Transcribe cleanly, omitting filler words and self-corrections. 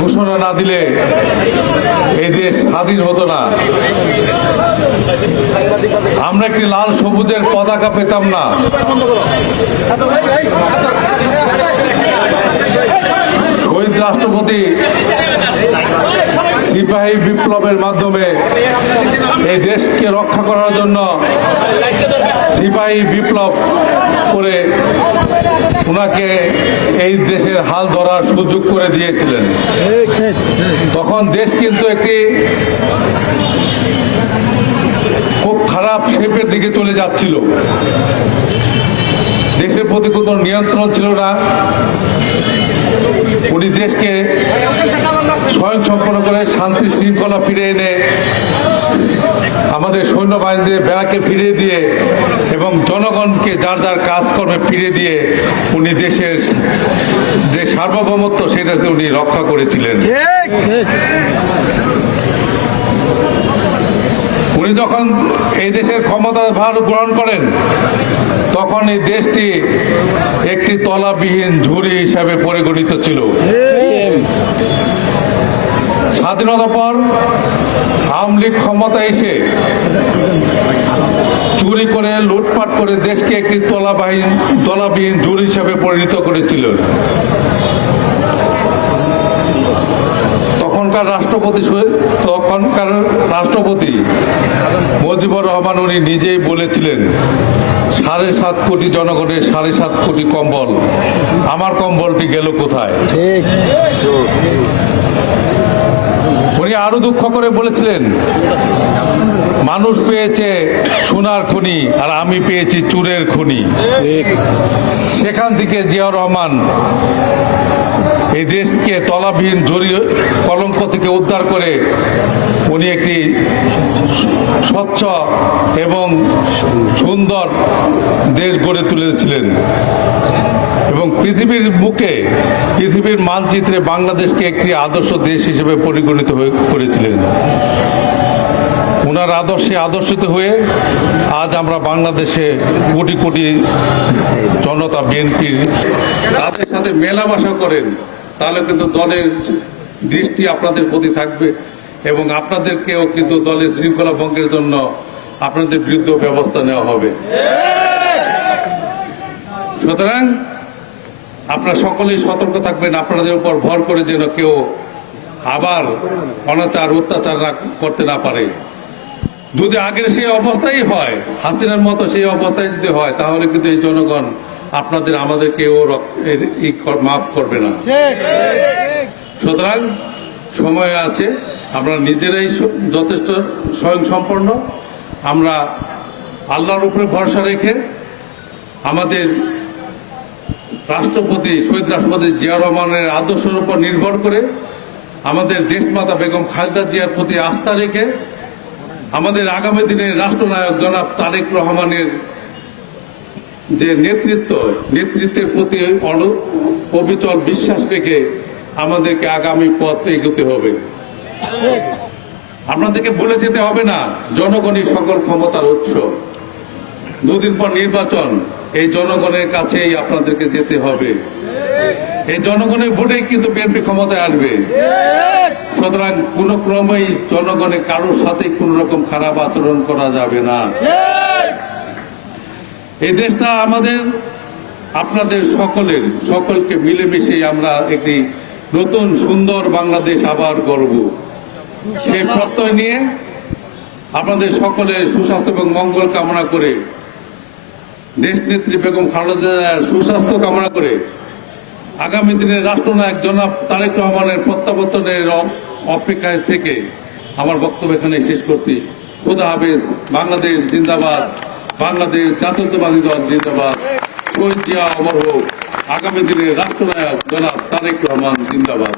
ঘোষণা না দিলে এই দেশ স্বাধীন হতো না। আমরা একটি লাল সবুজের পতাকা পেতাম না। শহীদ রাষ্ট্রপতি সিপাহী বিপ্লবের মাধ্যমে এই দেশকে রক্ষা করার জন্য সিপাহী বিপ্লব করে ওনাকে এই দেশের হাল ধরার সুযোগ করে দিয়েছিলেন। তখন দেশ কিন্তু একটি খুব খারাপ শেপের দিকে চলে যাচ্ছিল। দেশের প্রতি কোনো নিয়ন্ত্রণ ছিল না। উনি দেশকে স্বয়ংসম্পন্ন করে শান্তি শৃঙ্খলা ফিরে এনে আমাদের সৈন্যবাহিনীদের বেড়াকে ফিরিয়ে দিয়ে এবং জনগণকে যার যার কাজকর্মে ফিরে দিয়ে উনি দেশের যে সার্বভৌমত্ব সেটাকে উনি রক্ষা করেছিলেন। উনি যখন এই দেশের ক্ষমতার ভার গ্রহণ করেন তখন এই দেশটি একটি তলাবিহীন ঝুড়ি হিসাবে পরিগণিত ছিল। স্বাধীনতার পর আওয়ামী লীগ ক্ষমতা এসে চুরি করে লুটপাট করে দেশকে একটি তলাবিহীন ঝুড়ি হিসাবে পরিণত করেছিল। তখনকার রাষ্ট্রপতি মুজিবুর রহমান উনি নিজেই বলেছিলেন 7.5 কোটি জনগণের 7.5 কোটি কম্বল, আমার কম্বলটি গেল কোথায়? ঠিক। উনি আরো দুঃখ করে বলেছিলেন মানুষ পেয়েছে সোনার খনি আর আমি পেয়েছি চুরের খনি। সেখান থেকে জিয়াউর রহমান এই দেশকে তলাবিহীন জড়িয়ে কলঙ্ক থেকে উদ্ধার করে উনি একটি স্বচ্ছ এবং সুন্দর দেশ গড়ে তুলেছিলেন এবং পৃথিবীর বুকে পৃথিবীর মানচিত্রে বাংলাদেশকে একটি আদর্শ দেশ হিসেবে পরিগণিত করেছিলেন। ওনার আদর্শে আদর্শিত হয়ে আজ আমরা বাংলাদেশে কোটি কোটি জনতা বিএনপির তাদের সাথে মেলামেশা করেন, তাহলে কিন্তু দলের দৃষ্টি আপনাদের প্রতি থাকবে এবং আপনাদেরকেও কিন্তু দলের শৃঙ্খলা ভঙ্গের জন্য আপনাদের বিরুদ্ধে ব্যবস্থা নেওয়া হবে। সুতরাং আপনারা সকলেই সতর্ক থাকবেন, আপনাদের উপর ভর করে যেন কেউ আবার অনাচার অত্যাচার করতে না পারে। যদি আগের সেই অবস্থাই হয়, হাসিনার মতো সেই অবস্থায় যদি হয়, তাহলে কিন্তু এই জনগণ আপনাদের আমাদেরকেও মাফ করবে না। সুতরাং সময় আছে, আমরা নিজেরাই যথেষ্ট স্বয়ংসম্পন্ন। আমরা আল্লাহর উপরে ভরসা রেখে আমাদের রাষ্ট্রপতি শহীদ রাষ্ট্রপতি জিয়াউর রহমানের আদর্শের উপর নির্ভর করে আমাদের দেশমাতা বেগম খালেদা জিয়ার প্রতি আস্থা রেখে আমাদের আগামী দিনের রাষ্ট্রনায়ক জনাব তারেক রহমানের যে নেতৃত্বের প্রতি অবিচল বিশ্বাস রেখে আমাদেরকে আগামী পথ এগোতে হবে। আপনাদেরকে বলে যেতে হবে না জনগণই সকল ক্ষমতার উৎস। দুদিন পর নির্বাচন, এই জনগণের কাছেই আপনাদেরকে যেতে হবে। এই জনগণের ভোটেই কিন্তু বিএনপি ক্ষমতায় আসবে। সুতরাং কোন ক্রমেই জনগণের কারোর সাথে কোন রকম খারাপ আচরণ করা যাবে না। এই দেশটা আমাদের আপনাদের সকলকে মিলেমিশে আমরা একটি নতুন সুন্দর বাংলাদেশ আবার গড়ব। সেই প্রত্যয় নিয়ে আপনাদের সকলের সুস্বাস্থ্য এবং মঙ্গল কামনা করে, দেশনেত্রী বেগম খালেদা জিয়ার সুস্বাস্থ্য কামনা করে, আগামী দিনের রাষ্ট্রনায়ক জনাব তারেক রহমানের প্রত্যাবর্তনের অপেক্ষায় থেকে আমার বক্তব্য এখানে শেষ করছি। খোদা হাফেজ। বাংলাদেশ জিন্দাবাদ, বাংলাদেশ জাতীয়তাবাদী দল জিন্দাবাদ, শহীদ জিয়া অমর হোক, আগামী দিনের রাষ্ট্রনায়ক জনাব তারেক রহমান জিন্দাবাদ।